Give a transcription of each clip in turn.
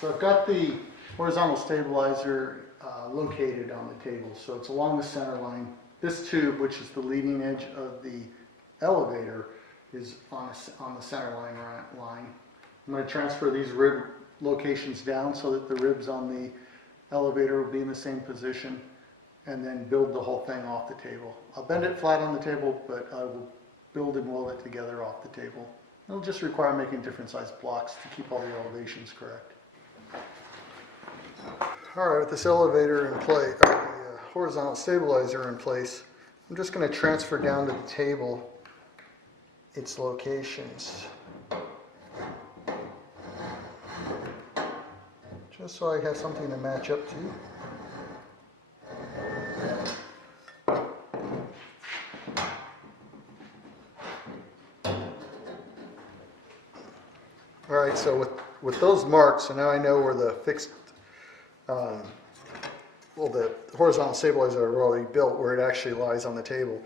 So I've got the horizontal stabilizer located on the table, so it's along the center line. This tube, which is the leading edge of the elevator, is on the center line. I'm going to transfer these rib locations down so that the ribs on the elevator will be in the same position, and then build the whole thing off the table. I'll bend it flat on the table, but I will build and weld it together off the table. It'll just require making different size blocks to keep all the elevations correct. All right, with this elevator in place, the horizontal stabilizer in place, I'm just going to transfer down to the table its locations, just so I have something to match up to. All right, so with those marks, so now I know where the fixed, the horizontal stabilizer I already built, where it actually lies on the table.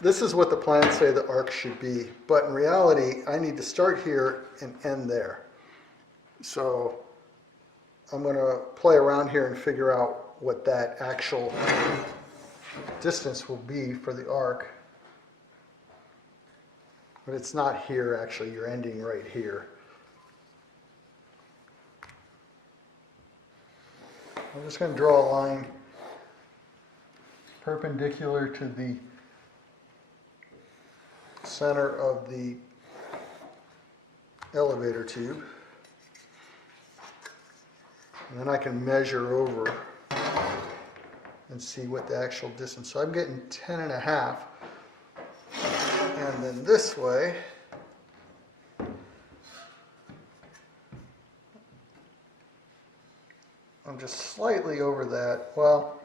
This is what the plans say the arc should be, but in reality, I need to start here and end there. So I'm going to play around here and figure out what that actual distance will be for the arc. But it's not here, actually, you're ending right here. I'm just going to draw a line perpendicular to the center of the elevator tube. And then I can measure over and see what the actual distance. So I'm getting 10.5. And then this way, I'm just slightly over that, well,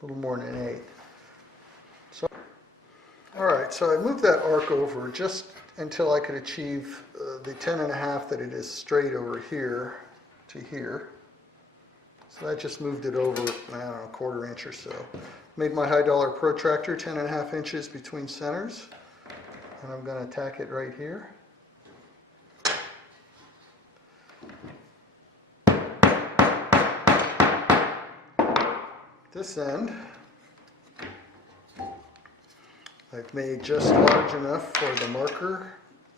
a little more than an eighth. So, all right, so I moved that arc over just until I could achieve the 10.5 that it is straight over here to here. So that just moved it over, I don't know, a quarter inch or so. Made my high dollar protractor 10.5 inches between centers. And I'm going to tack it right here. This end I've made just large enough for the marker,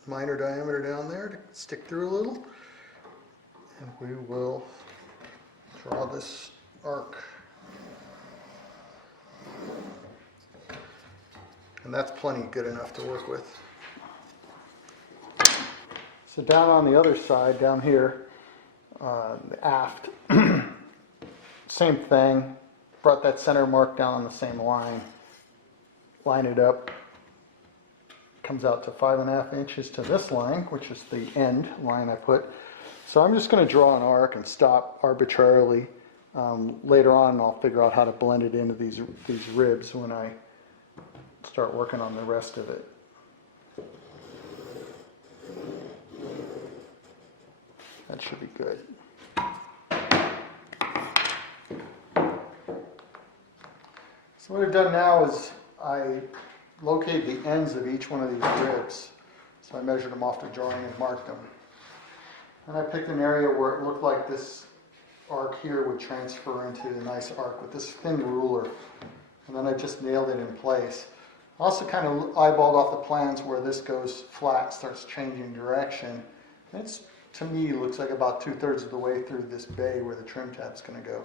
minor diameter down there, to stick through a little. And we will draw this arc. And that's plenty good enough to work with. So down on the other side, down here, the aft, same thing. Brought that center mark down on the same line. Line it up. Comes out to 5.5 inches to this line, which is the end line I put. So I'm just going to draw an arc and stop arbitrarily. Later on, I'll figure out how to blend it into these ribs when I start working on the rest of it. That should be good. So what I've done now is I located the ends of each one of these ribs. So I measured them off the drawing and marked them. And I picked an area where it looked like this arc here would transfer into a nice arc with this thin ruler. And then I just nailed it in place. I also kind of eyeballed off the plans where this goes flat, starts changing direction. It's, to me, looks like about 2/3 of the way through this bay where the trim tab's going to go.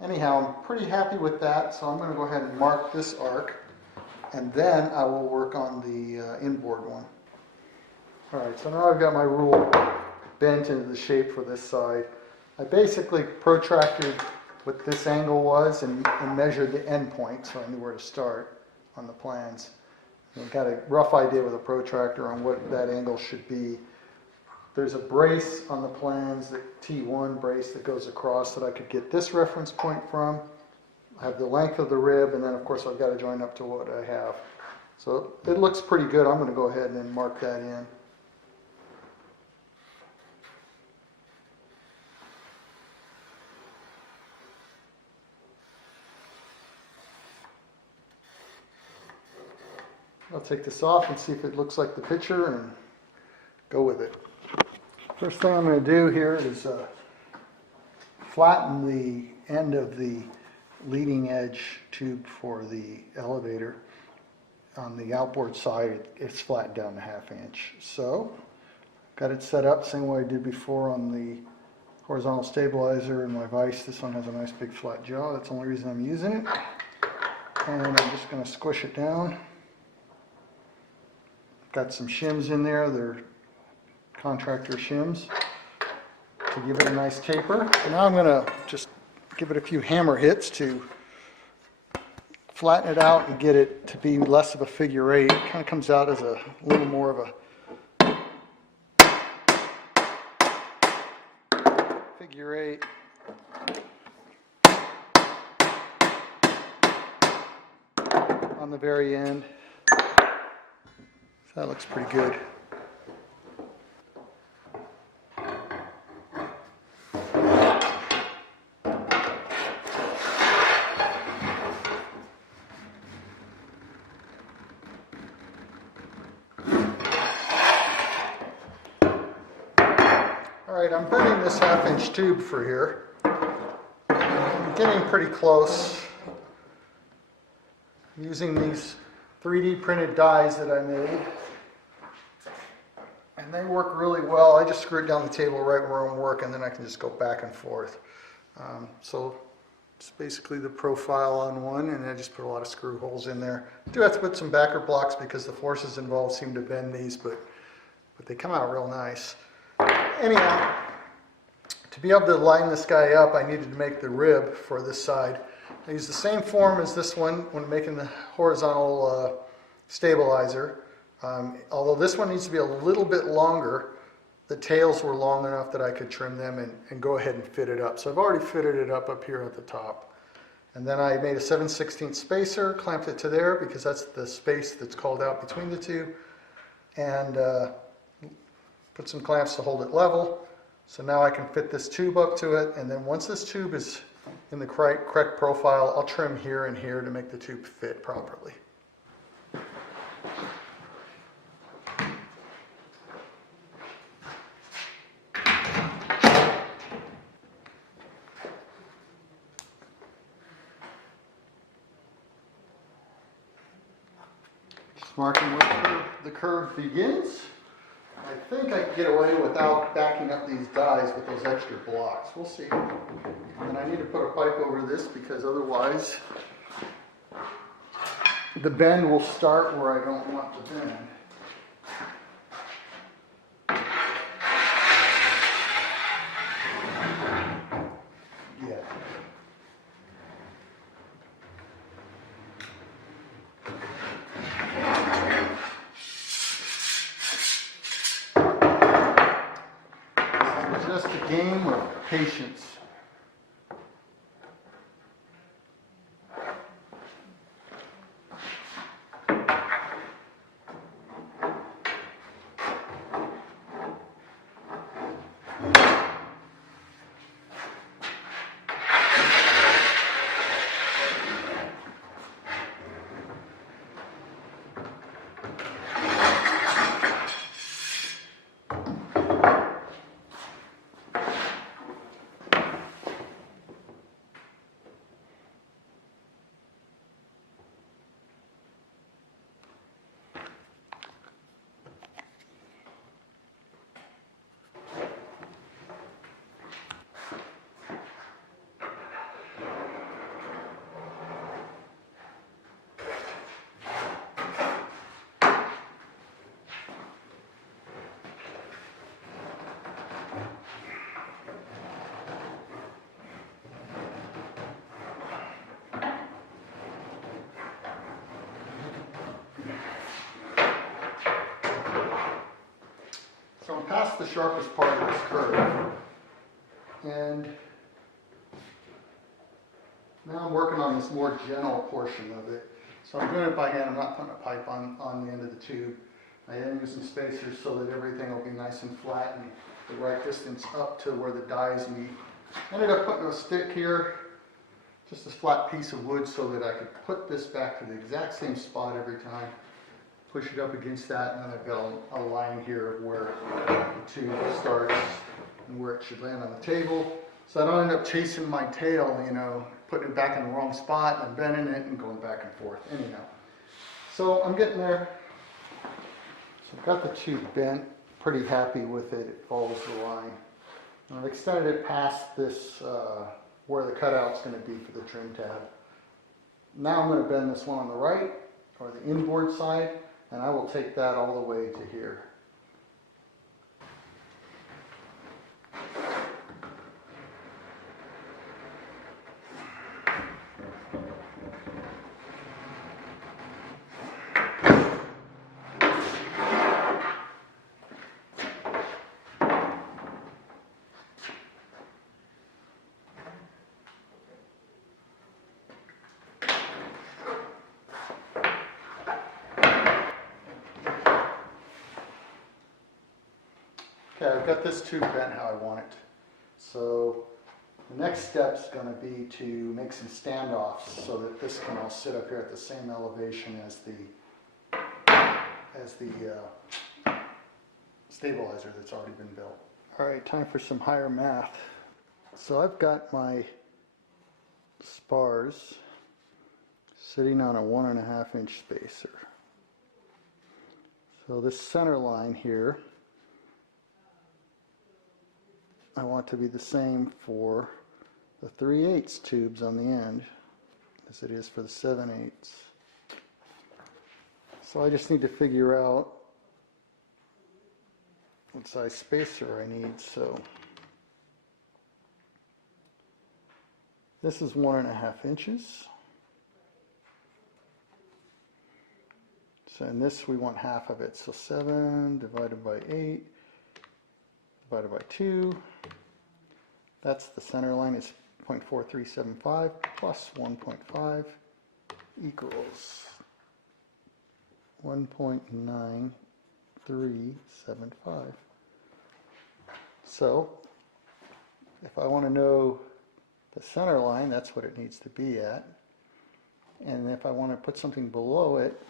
Anyhow, I'm pretty happy with that, so I'm going to go ahead and mark this arc, and then I will work on the inboard one. All right, so now I've got my rule bent into the shape for this side. I basically protracted what this angle was and measured the end point, so I knew where to start on the plans. And got a rough idea with a protractor on what that angle should be. There's a brace on the plans, the T1 brace that goes across that I could get this reference point from. I have the length of the rib, and then of course I've got to join up to what I have. So it looks pretty good. I'm going to go ahead and mark that in. I'll take this off and see if it looks like the picture and go with it. First thing I'm going to do here is flatten the end of the leading edge tube for the elevator. On the outboard side, it's flattened down to 1/2 inch. So, got it set up same way I did before on the horizontal stabilizer and my vise. This one has a nice big flat jaw. That's the only reason I'm using it. And I'm just going to squish it down. Got some shims in there. They're contractor shims to give it a nice taper. Now I'm going to just give it a few hammer hits to flatten it out and get it to be less of a figure eight. It kind of comes out as a little more of a figure eight. On the very end. So that looks pretty good. Alright, I'm bending this 1/2 inch tube for here. I'm getting pretty close. I'm using these 3D printed dies that I made. And they work really well. I just screw it down the table right where I'm working, and then I can just go back and forth. So it's basically the profile on one, and I just put a lot of screw holes in there. I do have to put some backer blocks because the forces involved seem to bend these, but they come out real nice. Anyhow, to be able to line this guy up, I needed to make the rib for this side. I used the same form as this one when making the horizontal stabilizer. Although this one needs to be a little bit longer, the tails were long enough that I could trim them and go ahead and fit it up. So I've already fitted it up here at the top. And then I made a 7/16 spacer, clamped it to there because that's the space that's called out between the two. And put some clamps to hold it level. So now I can fit this tube up to it, and then once this tube is in the correct profile, I'll trim here and here to make the tube fit properly. Just marking where the curve begins. I think I can get away without backing up these dies with those extra blocks. We'll see. And I need to put a pipe over this because otherwise the bend will start where I don't want the bend. Yeah. Just a game of patience. So I'm past the sharpest part of this curve, and now I'm working on this more gentle portion of it. So I'm doing it by hand. I'm not putting a pipe on the end of the tube. I am using spacers so that everything will be nice and flat and the right distance up to where the dies meet. I ended up putting a stick here, just a flat piece of wood so that I could put this back to the exact same spot every time. push it up against that, and then I've got a line here where the tube starts and where it should land on the table. So I don't end up chasing my tail, you know, putting it back in the wrong spot and bending it and going back and forth. Anyhow, so I'm getting there. So I've got the tube bent, pretty happy with it. It follows the line. And I've extended it past this, where the cutout's going to be for the trim tab. Now I'm going to bend this one on the right, or the inboard side, and I will take that all the way to here. Okay, I've got this tube bent how I want it. So the next step is going to be to make some standoffs so that this can all sit up here at the same elevation as the stabilizer that's already been built. All right, time for some higher math. So I've got my spars sitting on a 1.5 inch spacer. So this center line here, I want to be the same for the 3/8 tubes on the end as it is for the 7/8. So I just need to figure out what size spacer I need. So this is 1.5 inches. So in this we want half of it. So 7 divided by 8 divided by 2. That's the center line is 0.4375 plus 1.5 equals 1.9375. So if I want to know the center line, that's what it needs to be at. And if I want to put something below it,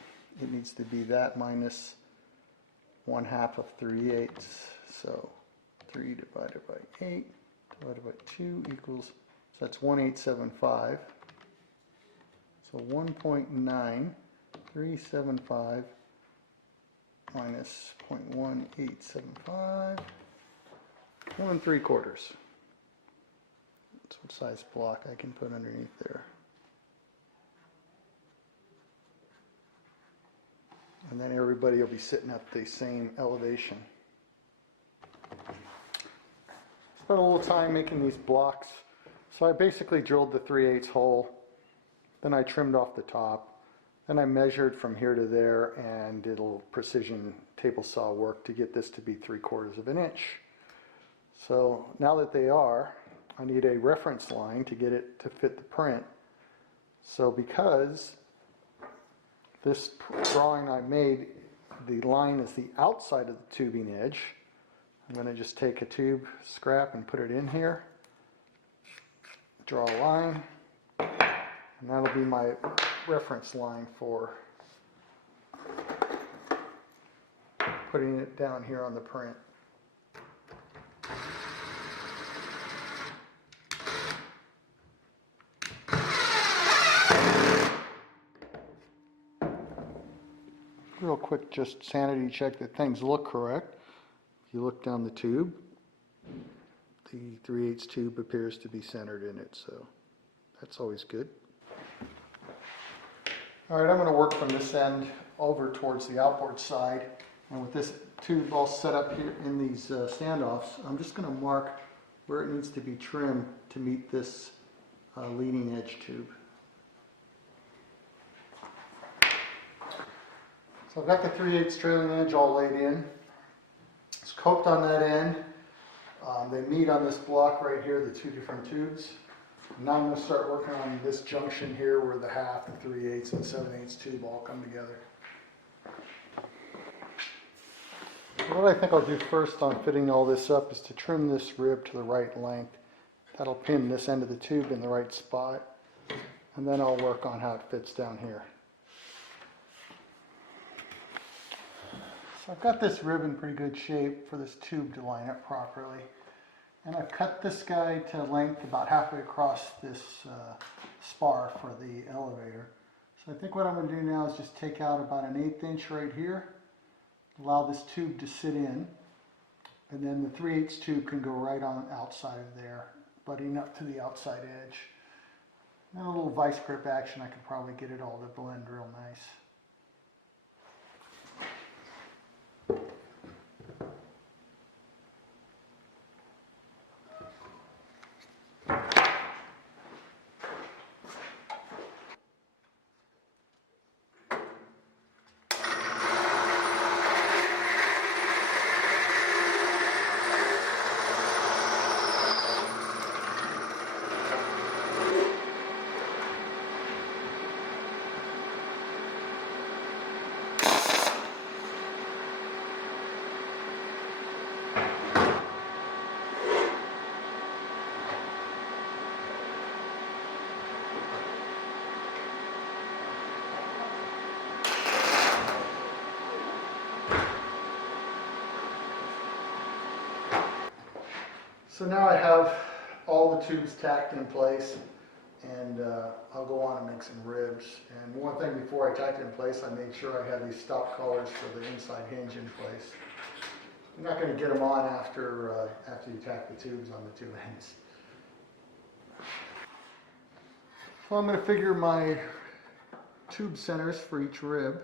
it needs to be that minus 1/2 of 3/8. So 3 divided by 8 divided by 2 equals, so that's 1.875. So 1.9375 minus 0.1875, 1 3/4. That's what size block I can put underneath there. And then everybody will be sitting at the same elevation. Spent a little time making these blocks. So I basically drilled the 3/8 hole, then I trimmed off the top, then I measured from here to there and did a little precision table saw work to get this to be 3/4 of an inch. So now that they are, I need a reference line to get it to fit the print. So because this drawing I made, the line is the outside of the tubing edge, I'm going to just take a tube scrap and put it in here, draw a line, and that'll be my reference line for putting it down here on the print. Real quick, just sanity check that things look correct. If you look down the tube, the 3/8 tube appears to be centered in it, so that's always good. All right, I'm going to work from this end over towards the outboard side, and with this tube all set up here in these standoffs, I'm just going to mark where it needs to be trimmed to meet this leading edge tube. So I've got the 3/8 trailing edge all laid in. It's coped on that end. They meet on this block right here, the two different tubes. Now I'm going to start working on this junction here where the 1/2, the 3/8, and the 7/8 tube all come together. What I think I'll do first on fitting all this up is to trim this rib to the right length. That'll pin this end of the tube in the right spot. And then I'll work on how it fits down here. So I've got this rib in pretty good shape for this tube to line up properly. And I've cut this guy to length about halfway across this spar for the elevator. So I think what I'm going to do now is just take out about an 1/8 inch right here, allow this tube to sit in, and then the 3/8 tube can go right on outside of there, butting up to the outside edge. And a little vice grip action, I could probably get it all to blend real nice. So now I have all the tubes tacked in place, and I'll go on and make some ribs. And one thing before I tacked it in place, I made sure I had these stop collars for the inside hinge in place. You're not going to get them on after you tack the tubes on the two ends. So I'm going to figure my tube centers for each rib.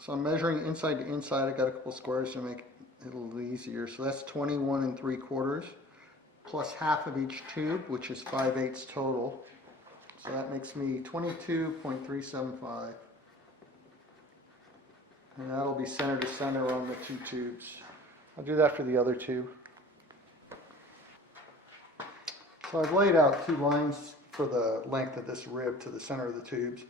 So I'm measuring inside to inside. I got a couple squares to make it a little easier. So that's 21 3/4 plus half of each tube, which is 5/8 total. So that makes me 22.375. And that'll be center to center on the two tubes. I'll do that for the other two. So I've laid out two lines for the length of this rib to the center of the tubes.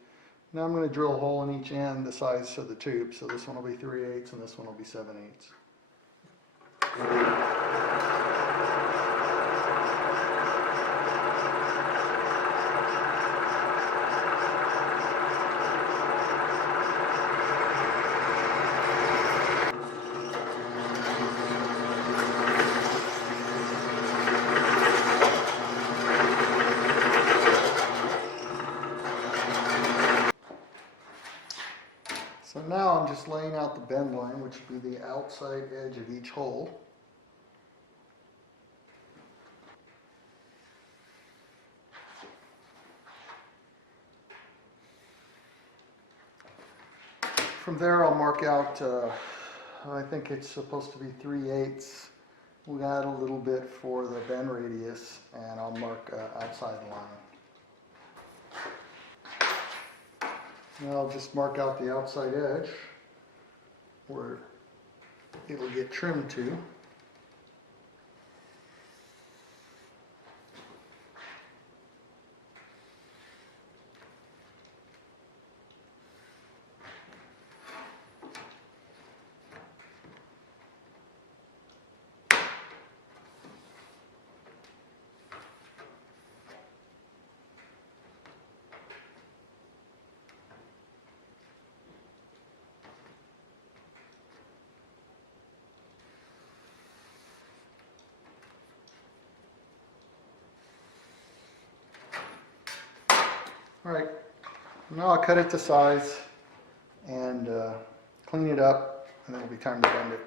Now I'm going to drill a hole in each end the size of the tube. So this one will be 3/8 and this one will be 7/8. So now I'm just laying out the bend line, which would be the outside edge of each hole. From there I'll mark out, I think it's supposed to be 3/8. We'll add a little bit for the bend radius, and I'll mark outside line. Now I'll just mark out the outside edge where it'll get trimmed to. All right, now I'll cut it to size and clean it up, and then it'll be time to bend it.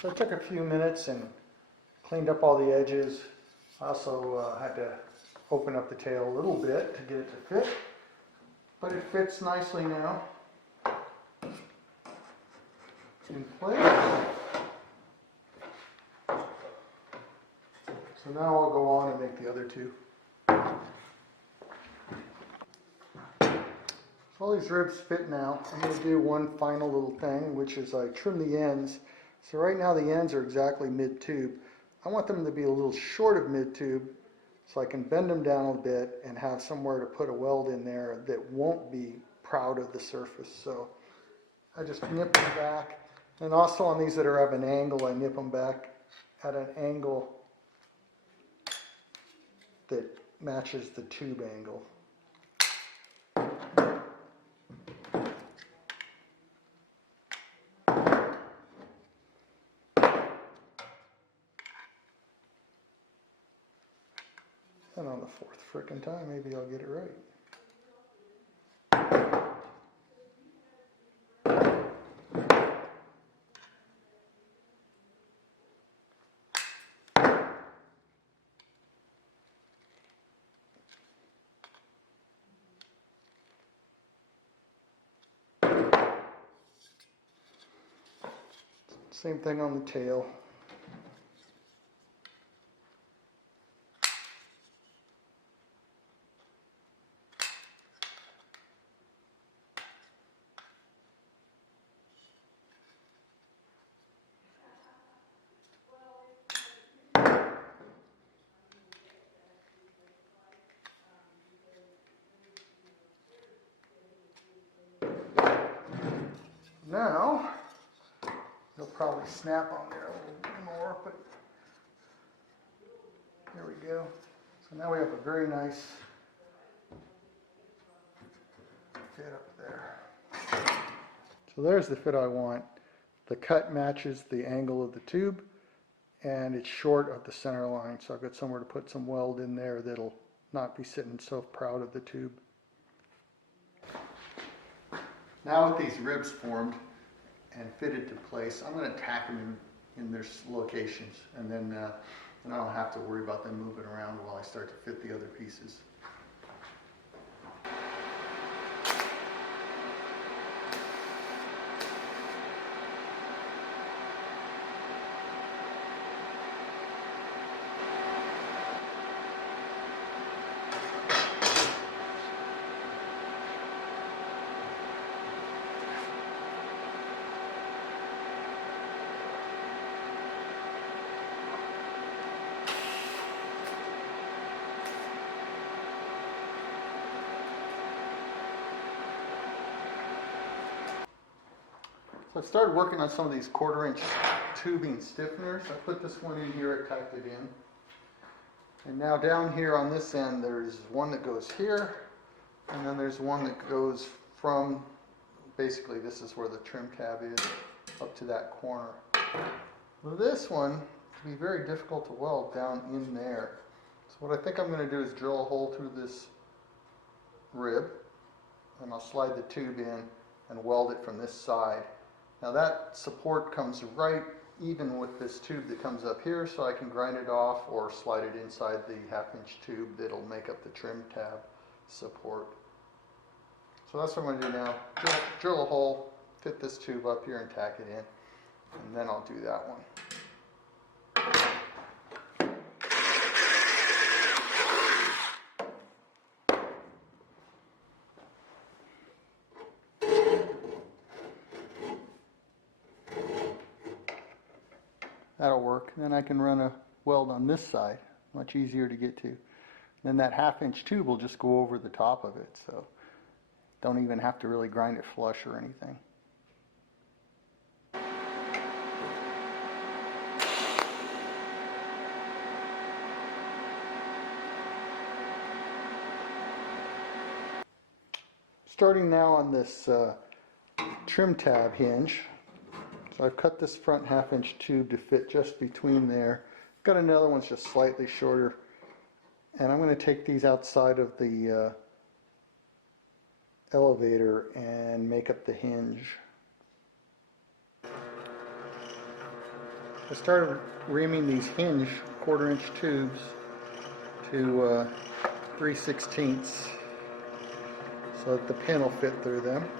So I took a few minutes and cleaned up all the edges. I also had to open up the tail a little bit to get it to fit, but it fits nicely now in place. So now I'll go on and make the other two. So all these ribs fit now. I'm going to do one final little thing, which is I trim the ends. So right now the ends are exactly mid-tube. I want them to be a little short of mid-tube so I can bend them down a bit and have somewhere to put a weld in there that won't be proud of the surface. So I just nip them back. And also on these that are at an angle, I nip them back at an angle that matches the tube angle. And on the fourth frickin' time, maybe I'll get it right. Same thing on the tail. Now, they'll probably snap on there a little bit more, but there we go. So now we have a very nice fit up there. So there's the fit I want. The cut matches the angle of the tube, and it's short of the center line, so I've got somewhere to put some weld in there that'll not be sitting so proud of the tube. Now with these ribs formed and fitted to place, I'm going to tack them in their locations, and then I don't have to worry about them moving around while I start to fit the other pieces. So I started working on some of these 1/4 inch tubing stiffeners. I put this one in here, I tacked it in. And now down here on this end, there's one that goes here, and then there's one that goes from, basically this is where the trim tab is, up to that corner. Well, this one can be very difficult to weld down in there. So what I think I'm going to do is drill a hole through this rib, and I'll slide the tube in and weld it from this side. Now that support comes right even with this tube that comes up here, so I can grind it off or slide it inside the 1/2 inch tube that'll make up the trim tab support. So that's what I'm going to do now. Drill a hole, fit this tube up here and tack it in, and then I'll do that one. That'll work. Then I can run a weld on this side, much easier to get to. Then that 1/2 inch tube will just go over the top of it, so don't even have to really grind it flush or anything. Starting now on this trim tab hinge. So I've cut this front 1/2 inch tube to fit just between there. Got another one's just slightly shorter, and I'm going to take these outside of the elevator and make up the hinge. I started reaming these hinge 1/4 inch tubes to 3/16 so that the pin will fit through them.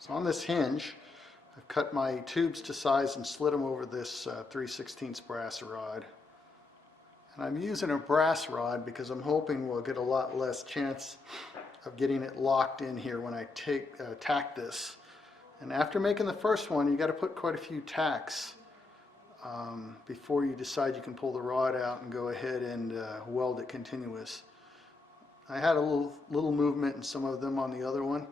So on this hinge, I've cut my tubes to size and slid them over this 3/16 brass rod. And I'm using a brass rod because I'm hoping we'll get a lot less chance of getting it locked in here when I tack this. And after making the first one, you got to put quite a few tacks before you decide you can pull the rod out and go ahead and weld it continuous. I had a little movement in some of them on the other one,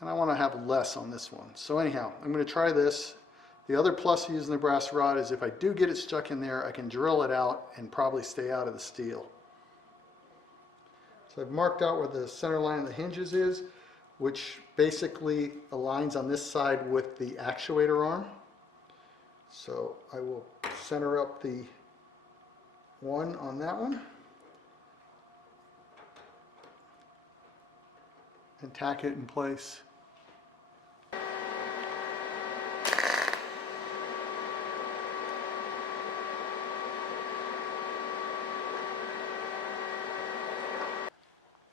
and I want to have less on this one. So anyhow, I'm going to try this. The other plus of using the brass rod is if I do get it stuck in there, I can drill it out and probably stay out of the steel. So I've marked out where the center line of the hinges is, which basically aligns on this side with the actuator arm. So I will center up the one on that one and tack it in place.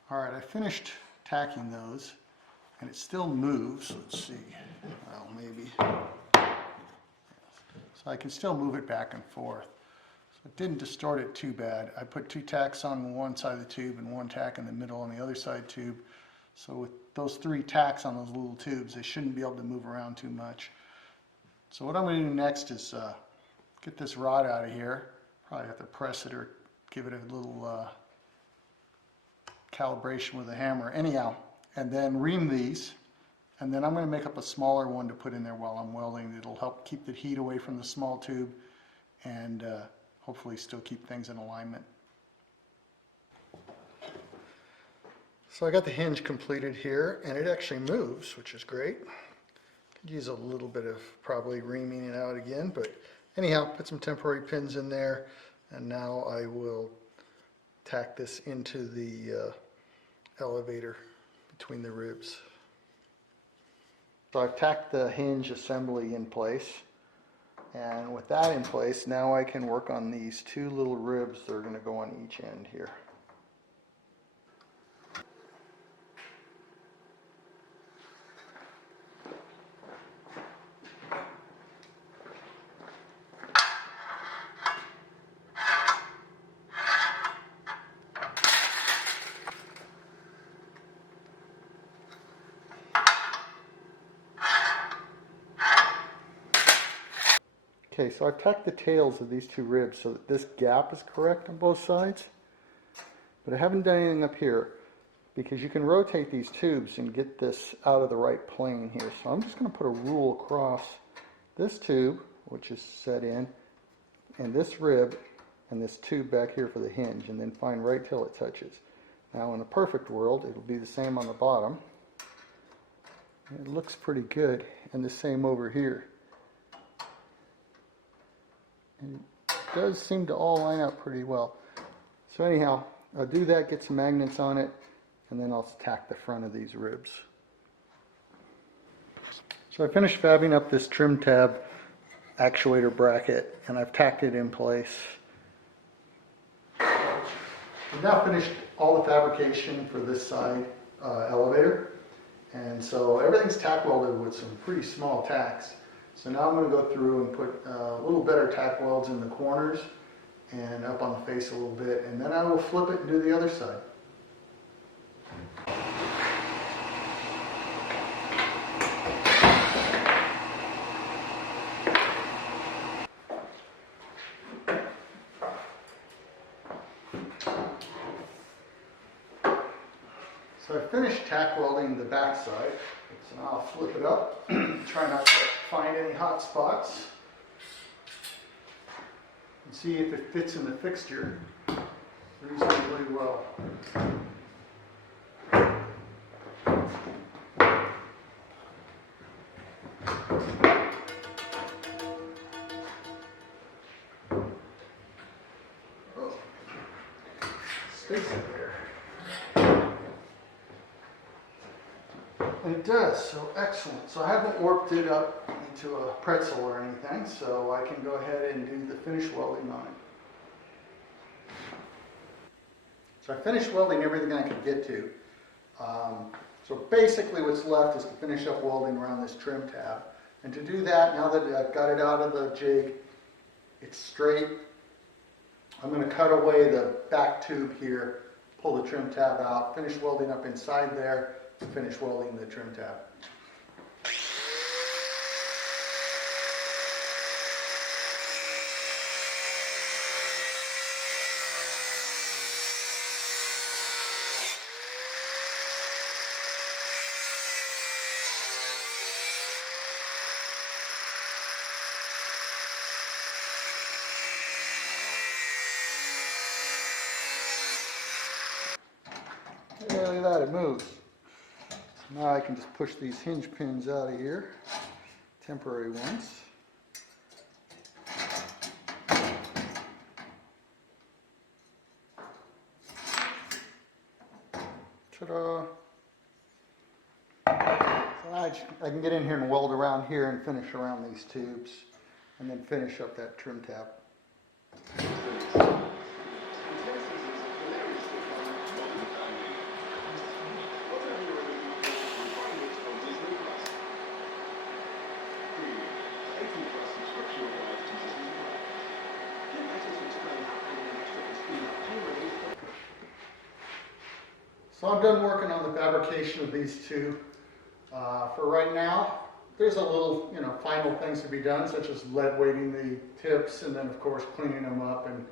All right, I finished tacking those, and it still moves. Let's see, well, maybe. So I can still move it back and forth. So it didn't distort it too bad. I put 2 tacks on one side of the tube and 1 tack in the middle on the other side tube. So with those 3 tacks on those little tubes, they shouldn't be able to move around too much. So what I'm going to do next is get this rod out of here. Probably have to press it or give it a little calibration with a hammer. Anyhow, and then ream these, and then I'm going to make up a smaller one to put in there while I'm welding. It'll help keep the heat away from the small tube and hopefully still keep things in alignment. So I got the hinge completed here, and it actually moves, which is great. Could use a little bit of probably reaming it out again, but anyhow, put some temporary pins in there, and now I will tack this into the elevator between the ribs. So I've tacked the hinge assembly in place, and with that in place, now I can work on these 2 little ribs that are going to go on each end here. Okay, so I've tacked the tails of these 2 ribs so that this gap is correct on both sides, but I haven't done anything up here because you can rotate these tubes and get this out of the right plane here. So I'm just going to put a rule across this tube, which is set in, and this rib, and this tube back here for the hinge, and then find right till it touches. Now in a perfect world, it'll be the same on the bottom. It looks pretty good, and the same over here. And it does seem to all line up pretty well. So anyhow, I'll do that, get some magnets on it, and then I'll tack the front of these ribs. So I finished fabbing up this trim tab actuator bracket, and I've tacked it in place. I've now finished all the fabrication for this side elevator, and so everything's tack welded with some pretty small tacks. So now I'm going to go through and put a little better tack welds in the corners and up on the face a little bit, and then I will flip it and do the other side. So I finished tack welding the back side, so now I'll flip it up, try not to find any hot spots, and see if it fits in the fixture reasonably well. Oh, space up there. And it does, so excellent. So I haven't warped it up into a pretzel or anything, so I can go ahead and do the finish welding on it. So I finished welding everything I could get to. So basically what's left is to finish up welding around this trim tab. And to do that, now that I've got it out of the jig, it's straight, I'm going to cut away the back tube here, pull the trim tab out, finish welding up inside there, and finish welding the trim tab. Yeah, look at that, it moves. So now I can just push these hinge pins out of here, temporary ones. Ta-da! So now I can get in here and weld around here and finish around these tubes, and then finish up that trim tab. So I'm done working on the fabrication of these two. For right now, there's a little, final things to be done, such as lead weighting the tips, and then of course cleaning them up and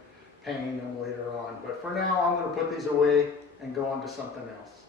painting them later on. But for now, I'm going to put these away and go on to something else.